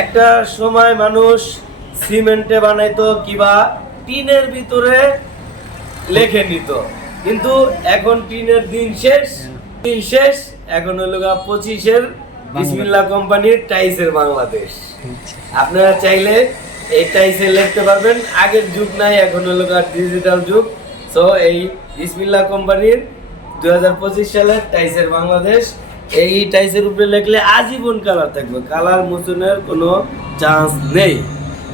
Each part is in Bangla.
একটা সময় মানুষ সিমেন্টে বানাইতো কিবা টিনের ভিতরে লেখে নিত। কিন্তু এখন টিনের দিন শেষ দিন শেষ এখন হলো পঁচিশের বিসমিল্লা কোম্পানির টাইসের বাংলাদেশ। আপনারা চাইলে এই টাইসে লিখতে পারবেন আগের যুগ নাই এখন হলো ডিজিটাল যুগ। তো এই বিসমিল্লা কোম্পানির দু হাজার পঁচিশ সালের টাইসের বাংলাদেশ। এই টাইসের উপরে লিখলে আজীবন কালার থাকবে। কালার মোচনের কোনো চান্স নেই।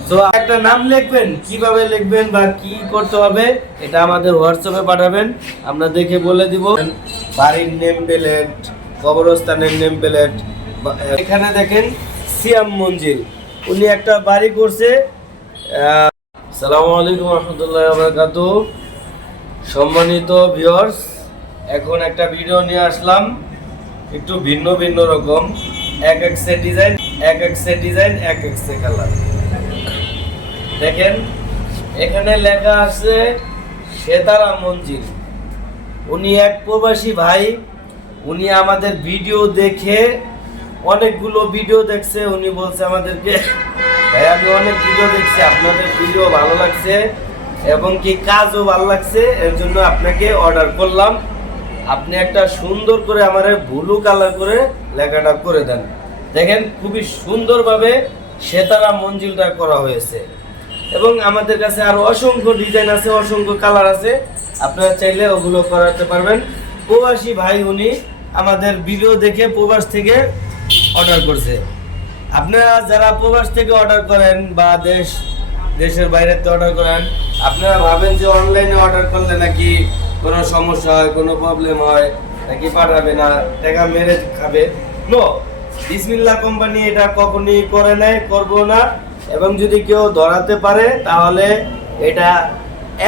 তো একটা নাম লিখবেন, কীভাবে লিখবেন বা কি করতে হবে, এটা আমাদের হোয়াটসঅ্যাপে পাঠাবেন। আমরা দেখে বলে দিব। বাড়ির নেম প্লেট কবরস্থানের নেম প্লেট এখানে দেখেন সিয়াম মঞ্জিল। উনি একটা বাড়ি করছে। সালামু আলাইকুম রহমতুল্লাহ বারকাত সম্মানিত ভিউয়ার্স এখন একটা ভিডিও নিয়ে আসলাম। একটু ভিন্ন ভিন্ন রকম, এক এক সে ডিজাইন এক এক সে ডিজাইন এক এক সে কালার দেখেন, এখানে লেখা আছে, সেতারা মঞ্জিল। উনি এক প্রবাসী ভাই, উনি আমাদের ভিডিও দেখে অনেকগুলো ভিডিও দেখছে, উনি বলছে আমাদেরকে, ভাই, আমি অনেক ভিডিও দেখছি, আপনাদের ভিডিও ভালো লাগছে এবং কি কাজও ভালো লাগছে, এর জন্য আপনাকে অর্ডার করলাম। আপনি একটা সুন্দর করে আমার ব্লু কালার করে লেখাটা করে দেন। দেখেন খুবই সুন্দরভাবে সেতারা মঞ্জিলটা করা হয়েছে। এবং আমাদের কাছে আরও অসংখ্য ডিজাইন আছে, অসংখ্য কালার আছে। আপনারা চাইলে ওগুলো করাতে পারবেন। প্রবাসী ভাই উনি আমাদের ভিডিও দেখে প্রবাস থেকে অর্ডার করছে। আপনারা যারা প্রবাস থেকে অর্ডার করেন বা দেশ, দেশের বাইরে অর্ডার করেন, আপনারা ভাবেন যে অনলাইনে অর্ডার করলে নাকি কোনো সমস্যা হয় কোনো প্রবলেম হয় নাকি পাঠাবে না? টাকা মেরে খাবে। নো বিসমিল্লা কোম্পানি এটা কখনই করে নাই করব না। এবং যদি কেউ ধরাতে পারে তাহলে এটা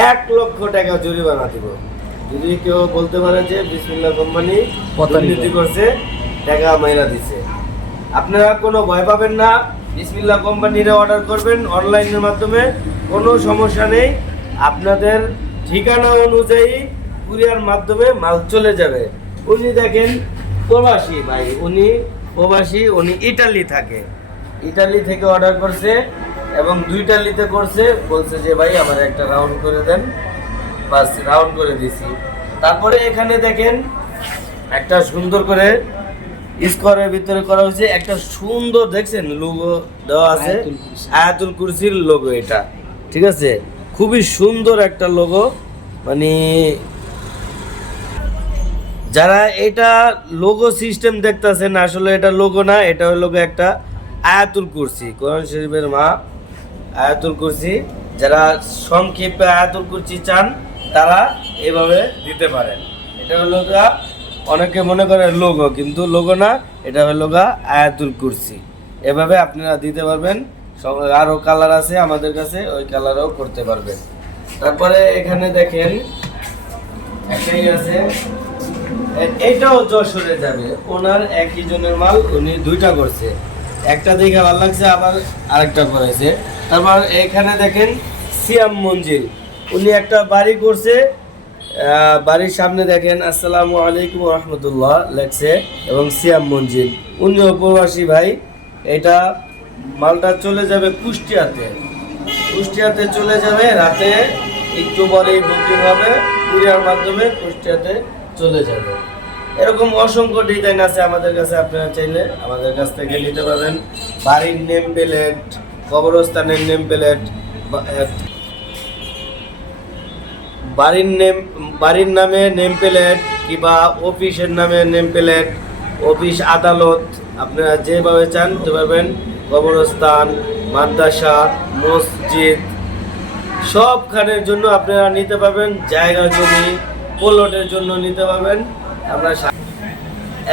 এক লক্ষ টাকা জরিমানা দিব। যদি কেউ বলতে পারে যে বিসমিল্লা কোম্পানি দুর্নীতি করছে টাকা মাইরা দিছে। আপনারা কোনো ভয় পাবেন না। বিসমিল্লা কোম্পানিরে অর্ডার করবেন অনলাইনের মাধ্যমে। কোনো সমস্যা নেই। আপনাদের ঠিকানা অনুযায়ী কুরিয়ার মাধ্যমে মাল চলে যাবে। উনি দেখেন প্রবাসী ভাই উনি প্রবাসী উনি ইটালি থাকে। ইটালি থেকে অর্ডার করছে এবং দুইটালিতে করছে বলছে যে ভাই আমার একটা রাউন্ড করে দেন। বাস রাউন্ড করে দিছি। তারপরে এখানে দেখেন একটা সুন্দর করে স্কোয়ারের ভিতরে করা হয়েছে একটা সুন্দর দেখছেন লোগো দেওয়া আছে। আয়াতুল কুরসির লোগো এটা। ঠিক আছে? খুবই সুন্দর একটা লোগো মানে যারা এটা লোগো সিস্টেম দেখতেছেন, আসলে এটা লোগো না, এটা হলো একটা আয়াতুল কুরসি। কোরআন শরীফের মা, আয়াতুল কুরসি, যারা সংক্ষেপে আয়াতুল কুরসি চান, তারা এভাবে দিতে পারেন। এটা হলো গা অনেকে মনে করে লোগো কিন্তু লোগো না, এটা হলো গা আয়াতুল কুরসি। এভাবে আপনারা দিতে পারবেন। সব- আরও কালার আছে আমাদের কাছে, ওই কালারও করতে পারবেন। তারপরে এখানে দেখেন, একটাই আছে এটাও যশোরে যাবে। ওনার একই জনের মাল, উনি দুইটা করছে। একটা দেখে ভালো লাগছে, আবার আরেকটা করেছে তারপর এখানে দেখেন সিয়াম মঞ্জিল। উনি একটা বাড়ি করছে বাড়ির সামনে দেখেন, আসসালামু আলাইকুম রহমতুল্লাহ লেখছে, এবং সিয়াম মঞ্জিল। উনি উপবাসী ভাই, এটা মালটা চলে যাবে কুষ্টিয়াতে। কুষ্টিয়াতে চলে যাবে, রাতে একটু পরেই বুকিং হবে, কুরিয়ার মাধ্যমে কুষ্টিয়াতে চলে যাবে। এরকম অসংখ্য ডিজাইন আছে আমাদের কাছে, আপনারা চাইলে আমাদের কাছ থেকে নিতে পারবেন। বাড়ির নেম প্লেট কবরস্থানের নেম প্লেট বাড়ির নেম বাড়ির নামে নেম প্লেট কিংবা অফিসের নামে নেম প্লেট অফিস আদালত, আপনারা যেভাবে চান নিতে পারবেন। কবরস্থান, মাদ্রাসা, মসজিদ, সবখানের জন্য আপনারা নিতে পারবেন জায়গা জমি পোলটের জন্য নিতে পারবেন। আমরা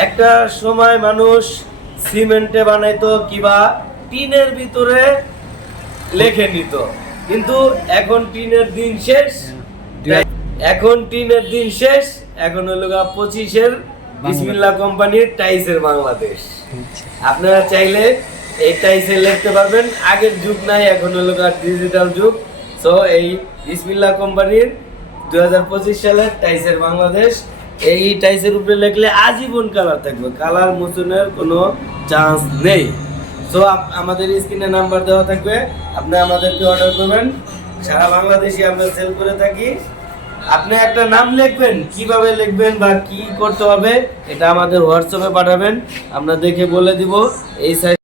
একটা সময় মানুষ সিমেন্টে বানাইতো কিবা টিনের ভিতরে লেখে নিত। কিন্তু এখন টিনের দিন শেষ। এখন টিনের দিন শেষ। এখন হলো পঁচিশের বিসমিল্লা কোম্পানির টাইসের বাংলাদেশ। আপনারা চাইলে এই টাইসে লিখতে পারবেন আগের যুগ নাই এখন হলো ডিজিটাল যুগ। সো এই বিসমিল্লা কোম্পানির দুই হাজার পঁচিশ সালের টাইসের বাংলাদেশ, এই টাইসের উপরে লিখলে আজীবন কালার থাকবে। কালার মোচনের কোনো চান্স নেই। সো আমাদের স্ক্রিনে নাম্বার দেওয়া থাকবে। আপনি আমাদেরকে অর্ডার করবেন। সারা বাংলাদেশে আমরা সেল করে থাকি। আপনি একটা নাম লিখবেন, কীভাবে লিখবেন বা কি করতে হবে, এটা আমাদের হোয়াটসঅ্যাপে পাঠাবেন। আমরা দেখে বলে দিব, এই সাইজ